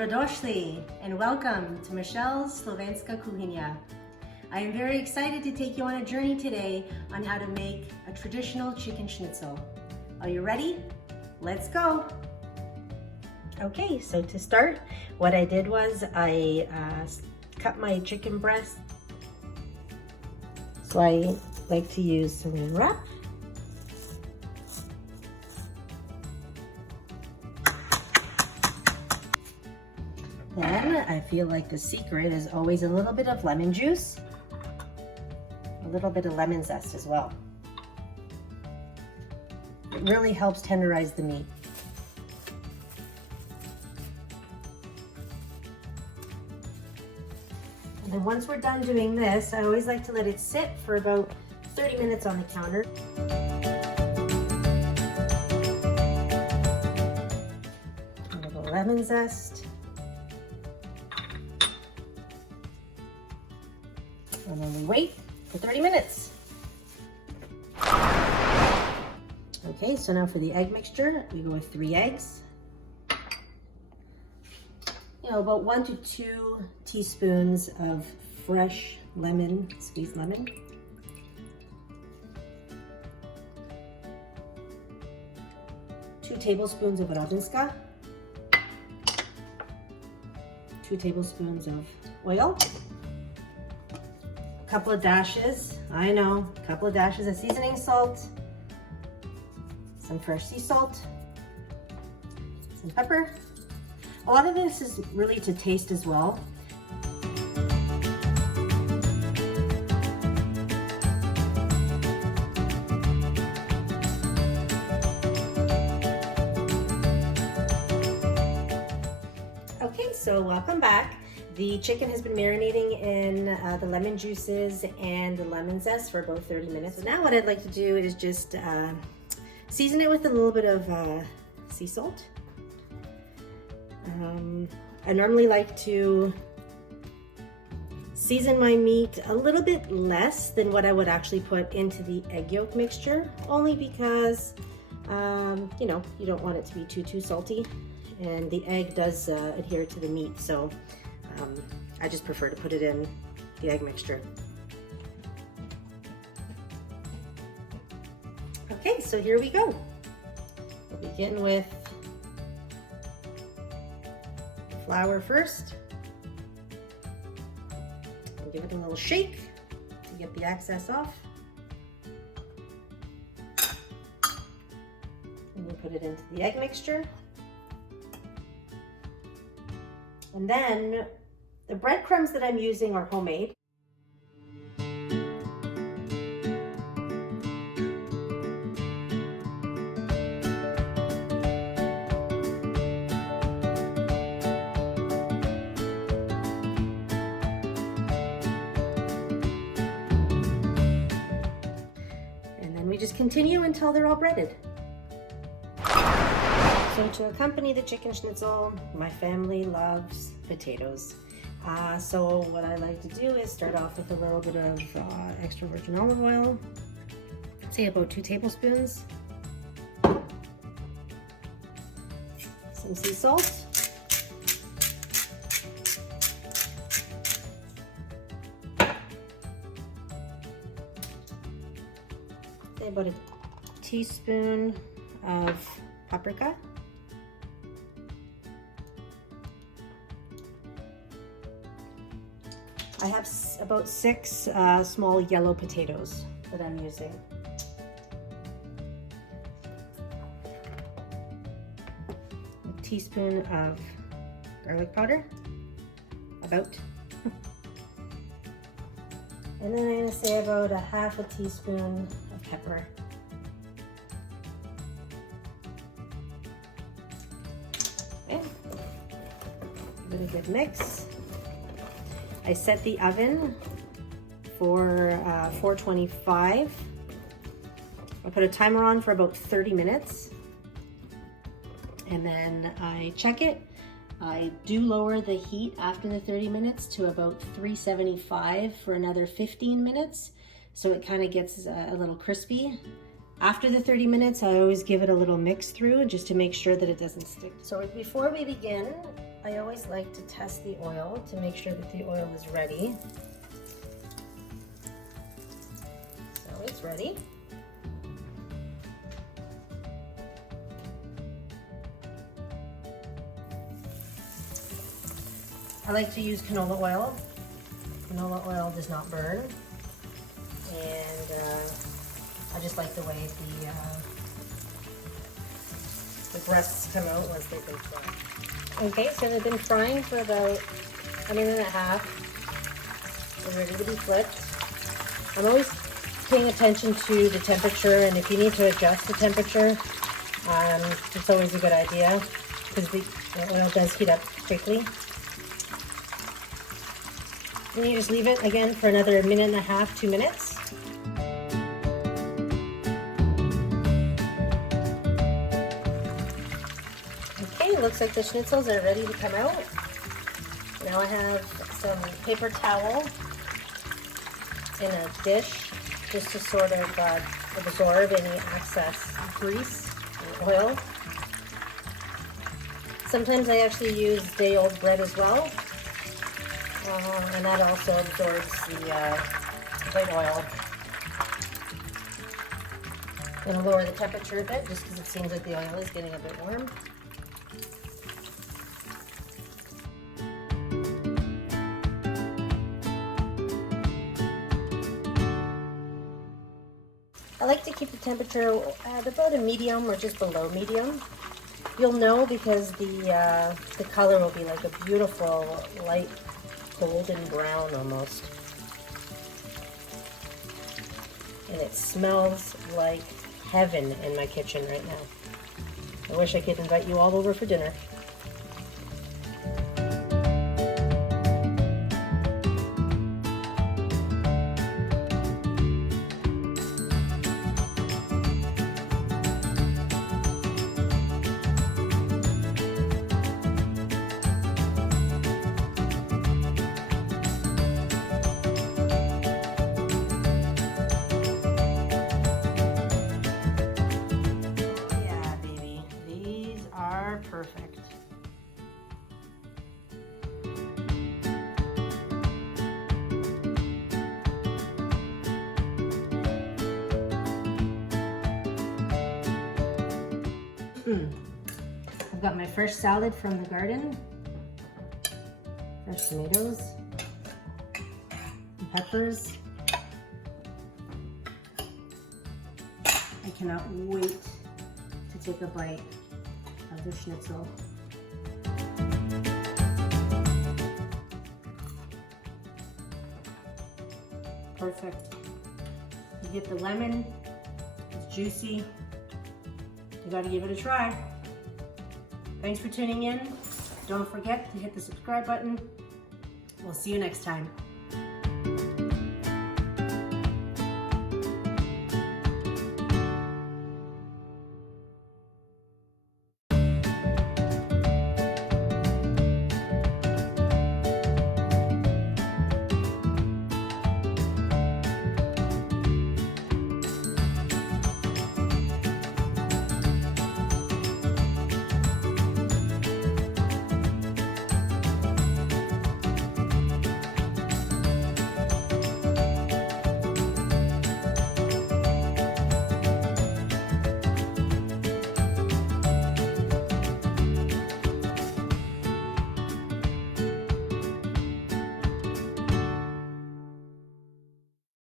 Dobrodošli and welcome to Michelle's Slovenska Kuhinja. I am very excited to take you on a journey today on how to make a traditional chicken schnitzel. Are you ready? Let's go! Okay, so to start, what I did was I cut my chicken breast. So I like to use some wrap. Then I feel like the secret is always a little bit of lemon juice, a little bit of lemon zest as well. It really helps tenderize the meat. And then once we're done doing this, I always like to let it sit for about 30 minutes on the counter. A little lemon zest. And then we wait for 30 minutes. Okay, so now for the egg mixture, we go with 3 eggs. You know, about 1 to 2 teaspoons of fresh lemon, squeezed lemon. Two tablespoons of Radenska. 2 tablespoons of oil. Couple of dashes, I know, a couple of dashes of seasoning salt, some fresh sea salt, some pepper. A lot of this is really to taste as well. Okay, so welcome back. The chicken has been marinating in the lemon juices and the lemon zest for about 30 minutes. So now what I'd like to do is just season it with a little bit of sea salt. I normally like to season my meat a little bit less than what I would actually put into the egg yolk mixture, only because, you know, you don't want it to be too salty, and the egg does adhere to the meat, so I just prefer to put it in the egg mixture. Okay, so here we go. We'll begin with flour first. We'll give it a little shake to get the excess off. And we'll put it into the egg mixture. And then the breadcrumbs that I'm using are homemade. And then we just continue until they're all breaded. So to accompany the chicken schnitzel, my family loves potatoes. So what I like to do is start off with a little bit of extra virgin olive oil, say about 2 tablespoons, some sea salt, say about a teaspoon of paprika, I have about 6 small yellow potatoes that I'm using. A teaspoon of garlic powder, about. And then I'm going to say about a half a teaspoon of pepper. Okay. Give it a good mix. I set the oven for 425. I put a timer on for about 30 minutes. And then I check it. I do lower the heat after the 30 minutes to about 375 for another 15 minutes. So it kind of gets a little crispy. After the 30 minutes, I always give it a little mix through just to make sure that it doesn't stick. So before we begin, I always like to test the oil to make sure that the oil is ready. So it's ready. I like to use canola oil. Canola oil does not burn. And I just like the way the breasts come out once they've been fried. Okay, so they've been frying for about a minute and a half. They're ready to be flipped. I'm always paying attention to the temperature, and if you need to adjust the temperature, it's always a good idea because the oil does heat up quickly. And you just leave it again for another minute and a half, 2 minutes. Okay, looks like the schnitzels are ready to come out. Now I have some paper towel in a dish just to sort of absorb any excess grease and oil. Sometimes I actually use day-old bread as well. And that also absorbs the oil. I'm going to lower the temperature a bit just because it seems like the oil is getting a bit warm. I like to keep the temperature at about a medium or just below medium. You'll know because the color will be like a beautiful light golden brown almost. And it smells like heaven in my kitchen right now. I wish I could invite you all over for dinner. Perfect. I've got my fresh salad from the garden, fresh tomatoes, and peppers. I cannot wait to take a bite of the schnitzel. Perfect. You get the lemon, it's juicy. You gotta give it a try. Thanks for tuning in. Don't forget to hit the subscribe button. We'll see you next time.